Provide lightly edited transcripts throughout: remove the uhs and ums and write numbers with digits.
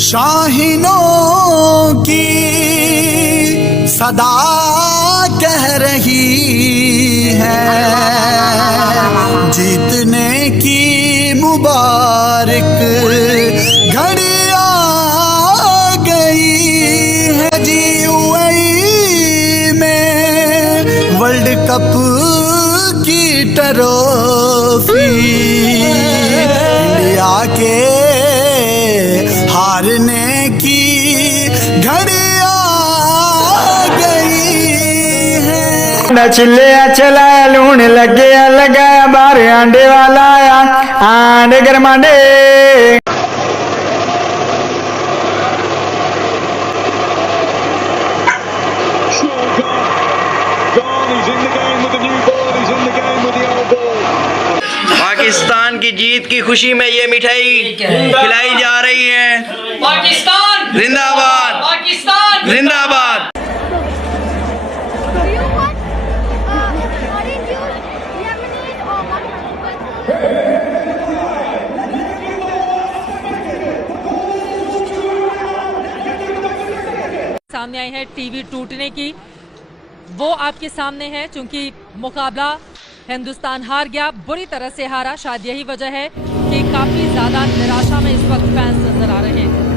शाहीनों की सदा कह रही है, जीतने की मुबारक घड़ी आ गई है जी। यूएई में वर्ल्ड कप की ट्रॉफी इंडिया के हारने की घड़ी आ गई है। चिल्ले चला लून लगे लगाया बाहर आंडे वाला आया आंडे गरमांडे। पाकिस्तान की जीत की खुशी में ये मिठाई खिलाई जा रही है। पाकिस्तान जिंदाबाद, पाकिस्तान जिंदाबाद। सामने आई है टीवी टूटने की, वो आपके सामने है। चूंकि मुकाबला हिंदुस्तान हार गया, बुरी तरह से हारा। शायद यही वजह है कि काफी ज्यादा निराशा में इस वक्त फैंस नजर आ रहे हैं।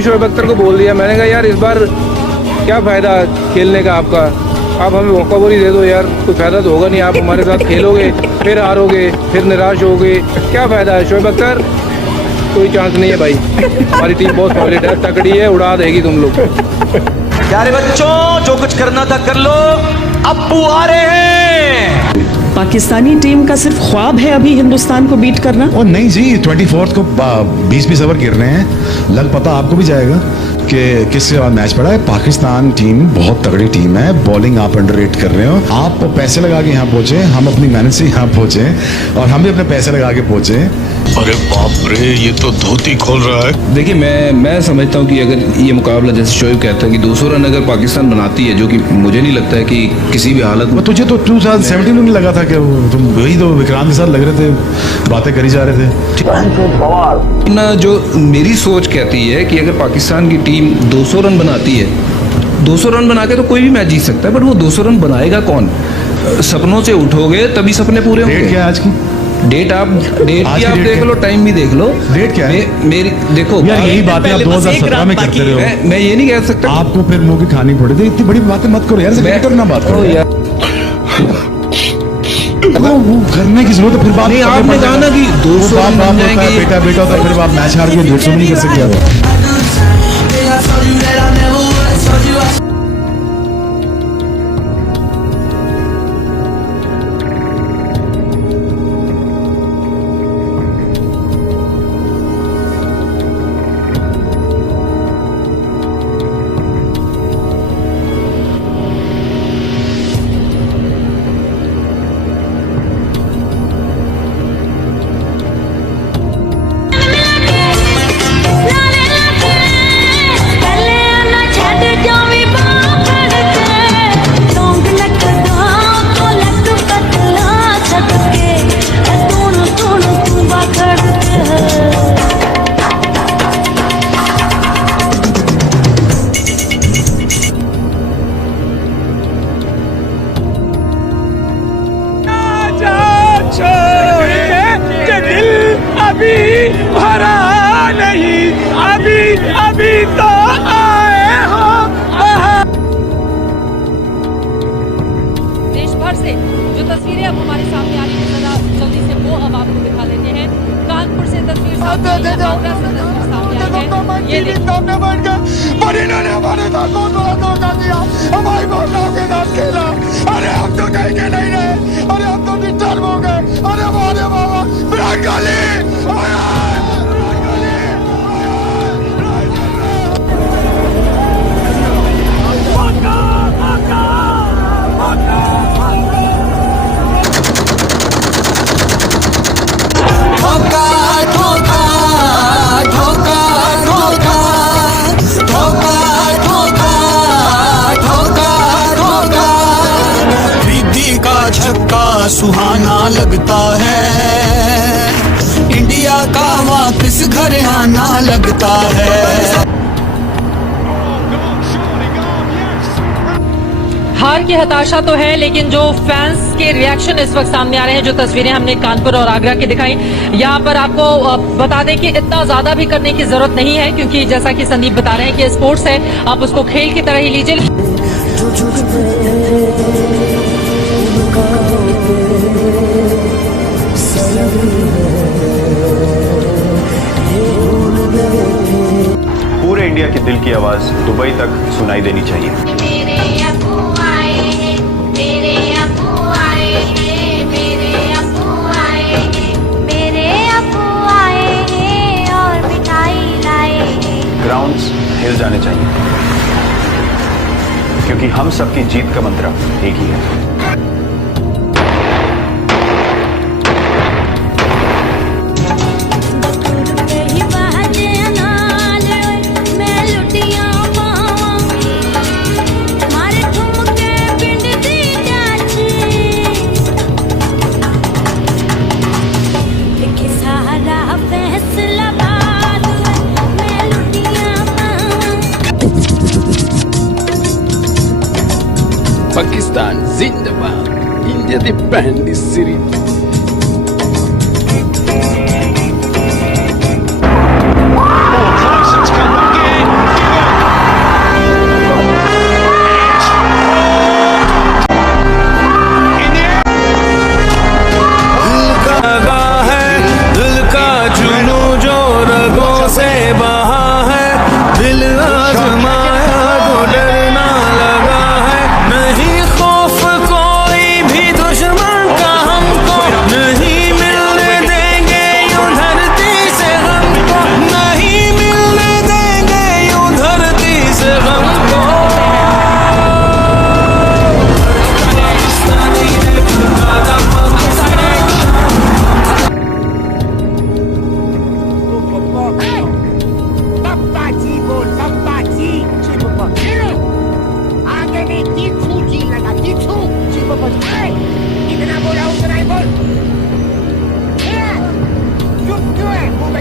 शोएब अख्तर को बोल दिया, मैंने कहा यार इस बार क्या फ़ायदा खेलने का आपका, आप हमें मौका दे दो यार, कोई फ़ायदा तो होगा नहीं। आप हमारे साथ खेलोगे फिर हारोगे फिर निराश होगे, क्या फ़ायदा है। शोएब अख्तर कोई चांस नहीं है भाई, हमारी टीम बहुत सॉलिड है, तकड़ी है, उड़ा देगी तुम लोग। प्यारे बच्चों, जो कुछ करना था कर लो, अप्पू आ रहे हैं। पाकिस्तानी टीम का सिर्फ ख्वाब है अभी हिंदुस्तान को बीट करना? ओ नहीं जी, 24 को 20 ओवर गिर रहे हैं, लग पता आपको भी जाएगा कि किसके बाद मैच पड़ा है। पाकिस्तान टीम बहुत तगड़ी टीम है, बॉलिंग आप अंडररेट कर रहे हो। आप पैसे लगा के यहाँ पहुंचे, हम अपनी मेहनत से यहाँ पहुंचे और हम भी अपने पैसे लगा के पहुंचे। अरे बाप रे, ये तो धोती खोल रहा है। देखिए मैं समझता हूँ कि अगर ये मुकाबला जैसे शोएब कहता है कि 200 रन अगर पाकिस्तान बनाती है, जो कि मुझे नहीं लगता है कि किसी भी हालत में। तुझे तो 2017 में लगा था कि तुम वही तो विक्रांत के साथ लग रहे थे, बातें करी जा रहे थे ना। जो मेरी सोच कहती है कि अगर पाकिस्तान की टीम 200 रन बनाती है, 200 रन बना के तो कोई भी मैच जीत सकता है, बट वो 200 रन बनाएगा कौन। सपनों से उठोगे तभी सपने पूरे होंगे। डेट क्या है आज की? डेट आप देख लो, टाइम भी देख लो। डेट क्या है? मेरी देखो यार, यही बातें आप 2017 में करते रहे हो। मैं ये नहीं कह सकता, आपको फिर मुंह की खानी पड़े। इतनी बड़ी बातें मत करो यार, मैं करना बात करो यार। वो करने की जरूरत है, फिर बात नहीं। आपने कहा ना कि 200 रन बन जाएंगे, बेटा होता है, फिर आप मैच हार के 150 नहीं कर सकते। भरा नहीं, अभी अभी तो आए हो। सामने बैठ गए, पर इन्होंने हमारे साथ बहुत बड़ा धोखा दिया, हमारी भावनाओं के साथ खेला। अरे हम तो कहीं के नहीं रहे, अरे हम तो डिस्टर्ब हो गए। अरे हमारे बाबा विराट कोहली सुहाना लगता है, इंडिया का वापस घर आना लगता है। हार की हताशा तो है, लेकिन जो फैंस के रिएक्शन इस वक्त सामने आ रहे हैं, जो तस्वीरें हमने कानपुर और आगरा की दिखाई, यहाँ पर आपको बता दें कि इतना ज्यादा भी करने की जरूरत नहीं है, क्योंकि जैसा कि संदीप बता रहे हैं कि स्पोर्ट्स है, आप उसको खेल की तरह ही लीजिए। पूरे इंडिया के दिल की आवाज दुबई तक सुनाई देनी चाहिए। मेरे अब्बू आए हैं, मेरे अब्बू आए हैं, मेरे अब्बू आए हैं, मेरे अब्बू आए हैं और मिठाई लाए हैं। ग्राउंड्स हिल जाने चाहिए, क्योंकि हम सबकी जीत का मंत्र एक ही है। पाकिस्तान जिंदाबाद, इंडिया दी पहली सीरीज।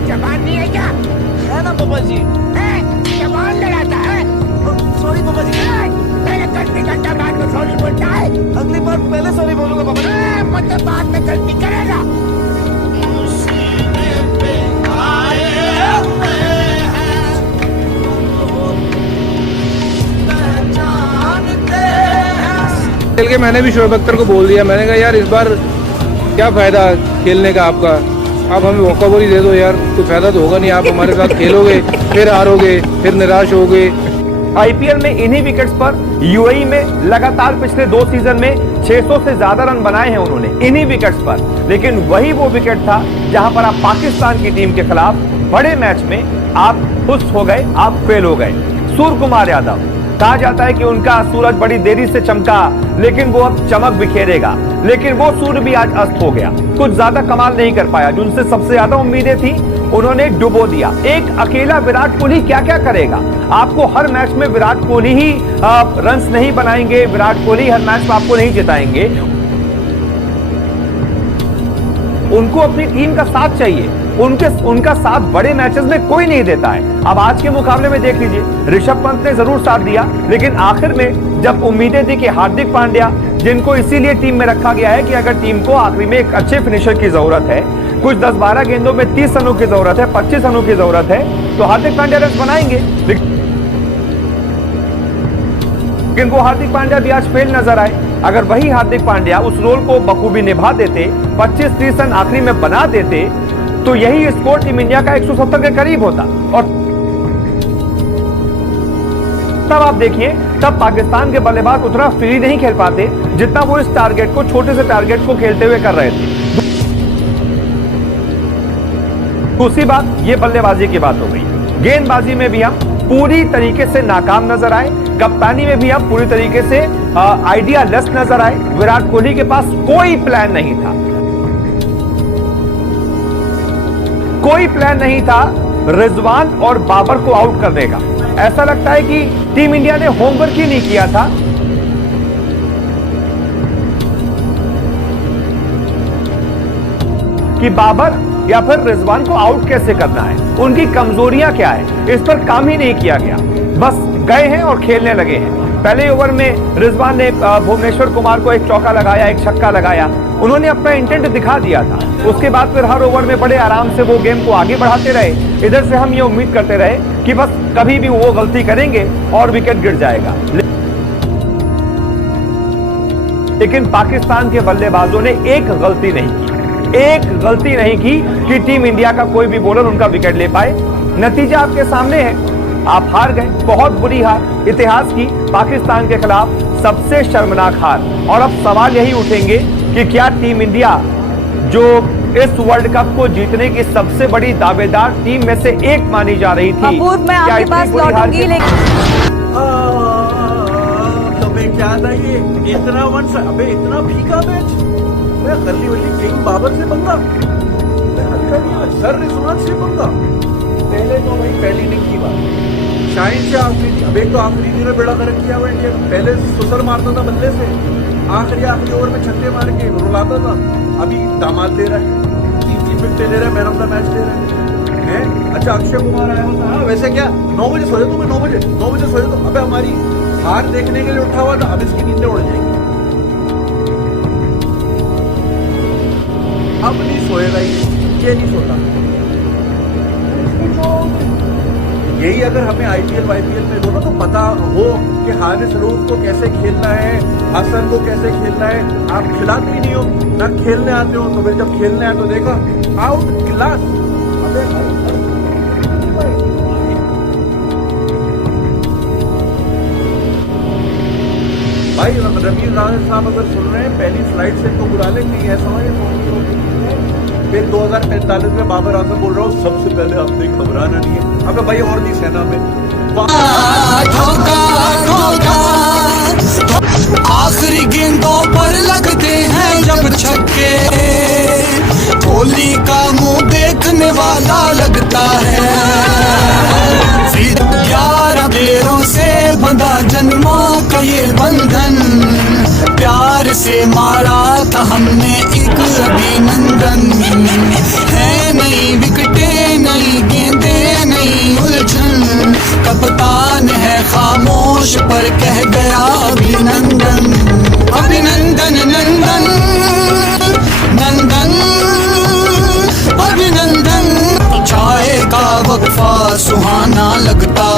जबान नहीं है क्या? है ना पापा जी? जबान लड़ाता है? सॉरी पापा जी। पहले गलती करता बाद में सॉरी बोलता है। अगली बार पहले सॉरी बोलूंगा पापा जी। मतलब बाद में गलती करेगा। खेल के मैंने भी शोएब अख्तर को बोल दिया, मैंने कहा यार इस बार क्या फायदा खेलने का आपका, आप हमें वॉकओवर ही दे दो यार, कोई फायदा तो होगा नहीं, आप हमारे साथ खेलोगे फिर हारोगे फिर निराश होगे। आईपीएल में इन्हीं विकेट्स पर यूएई में लगातार पिछले 2 सीजन में 600 से ज्यादा रन बनाए हैं उन्होंने इन्हीं विकेट्स पर, लेकिन वही वो विकेट था जहां पर आप पाकिस्तान की टीम के खिलाफ बड़े मैच में आप खुश हो गए, आप फेल हो गए। सूर्य कुमार यादव, कहा जाता है कि उनका सूरज बड़ी देरी से चमका, लेकिन वो अब चमक बिखेरेगा, लेकिन वो सूर्य भी आज अस्त हो गया, कुछ ज्यादा कमाल नहीं कर पाया। जिनसे सबसे ज्यादा उम्मीदें थी उन्होंने डुबो दिया। एक अकेला विराट कोहली क्या क्या करेगा? आपको हर मैच में विराट कोहली ही रन्स नहीं बनाएंगे, विराट कोहली हर मैच में आपको नहीं जिताएंगे। उनको अपनी टीम का साथ चाहिए, उनका साथ बड़े मैचेस में कोई नहीं देता है। अब आज के मुकाबले में देख लीजिए, ऋषभ पंत ने जरूर साथ दिया, लेकिन आखिर में जब उम्मीदें थी कि हार्दिक पांड्या, जिनको इसीलिए टीम में रखा गया है कि अगर टीम को आखिरी में एक अच्छे फिनिशर की जरूरत है, कुछ 10-12 गेंदों में 30 रनों की जरूरत है, 25 रनों की जरूरत है, तो हार्दिक पांड्या रन बनाएंगे। लेकिन वो हार्दिक पांड्या भी आज फेल नजर आए। अगर वही हार्दिक पांड्या उस रोल को बखूबी निभा देते, 25-30 रन आखिरी में बना देते, तो यही स्कोर टीम इंडिया का 170 के करीब होता। और तब आप देखिए, तब पाकिस्तान के बल्लेबाज उतना फ्री नहीं खेल पाते जितना वो इस टारगेट को, छोटे से टारगेट को खेलते हुए कर रहे थे। दूसरी बात, ये बल्लेबाजी की बात हो गई। गेंदबाजी में भी हम पूरी तरीके से नाकाम नजर आए, कप्तानी में भी हम पूरी तरीके से आइडिया लेस नजर आए। विराट कोहली के पास कोई प्लान नहीं था, कोई प्लान नहीं था रिजवान और बाबर को आउट करने का। ऐसा लगता है कि टीम इंडिया ने होमवर्क ही नहीं किया था। कि बाबर या फिर रिजवान को आउट कैसे करना है, उनकी कमजोरियां क्या है, इस पर काम ही नहीं किया गया। बस गए हैं और खेलने लगे हैं। पहले ओवर में रिजवान ने भुवनेश्वर कुमार को एक चौका लगाया, एक छक्का लगाया, उन्होंने अपना इंटेंट दिखा दिया था। उसके बाद फिर हर ओवर में बड़े आराम से वो गेम को आगे बढ़ाते रहे। इधर से हम ये उम्मीद करते रहे कि बस कभी भी वो गलती करेंगे और विकेट गिर जाएगा। लेकिन पाकिस्तान के बल्लेबाजों ने एक गलती नहीं की, एक गलती नहीं की कि टीम इंडिया का कोई भी बॉलर उनका विकेट ले पाए। नतीजा आपके सामने है, आप हार गए, बहुत बुरी हार, इतिहास की पाकिस्तान के खिलाफ सबसे शर्मनाक हार। और अब सवाल यही उठेंगे कि क्या टीम इंडिया, जो इस वर्ल्ड कप को जीतने की सबसे बड़ी दावेदार टीम में से एक मानी जा रही थी, अपूर्व, मैं आपके पास लौटूंगी, क्या था ये इतना अबे इतना फीका मैच, गली वली किंग बाबर से पंगा, हल्का नहीं, सर रिजवान से पंगा। पहले तो भाई पहली इनिंग की बात, शाइन से आखिरी, अब एक तो आखिरी इनिंग में बेड़ा गर्क किया हुआ इंडिया। पहले सुसर मारता था बल्ले से, आखिरी ओवर में छक्के मार के रुलाता था। अभी दामाद ले रहा है, 3 विकेट ले रहा है, मैन ऑफ द मैच ले रहा है। अच्छा अक्षय कुमार आया होता, हाँ वैसे क्या 9 बजे सोए तो मैं 9 बजे सोए तो, अबे हमारी हार देखने के लिए उठा हुआ था, अब इसकी नींदें उड़ जाएंगी। अब नहीं सोएगा ये नहीं सोता। यही अगर हमें आईपीएल में दो ना, तो पता हो कि हारिस रऊफ को कैसे खेलना है, हसन को कैसे खेलना है। आप खिलाते ही नहीं हो, ना खेलने आते हो, तो फिर जब खेलने आए तो देखा आउट क्लास। भाई रमीज राजा साहब अगर सुन रहे हैं, पहली फ्लाइट से इनको बुला लें, कहीं ऐसा हो फिर 2045 में बाबर आजम बोल रहा हूँ सबसे पहले आपने घबराना नहीं है। अब भाई और भी सेना में आखिरी गेंदों पर लगते हैं जब छक्के, कोहली का मुंह देखने वाला लगता है। फिर 11 पैरों से बंधा जन्मों का ये बंधन, प्यार से मारा था हमने एक अभिनंदन। है नई विकेटें, नई गेंदें, नई उलझन, कप्तान है खामोश पर कह गया अभिनंदन। अभिनंदन नंदन नंदन अभिनंदन। चाय का वक्फा सुहाना लगता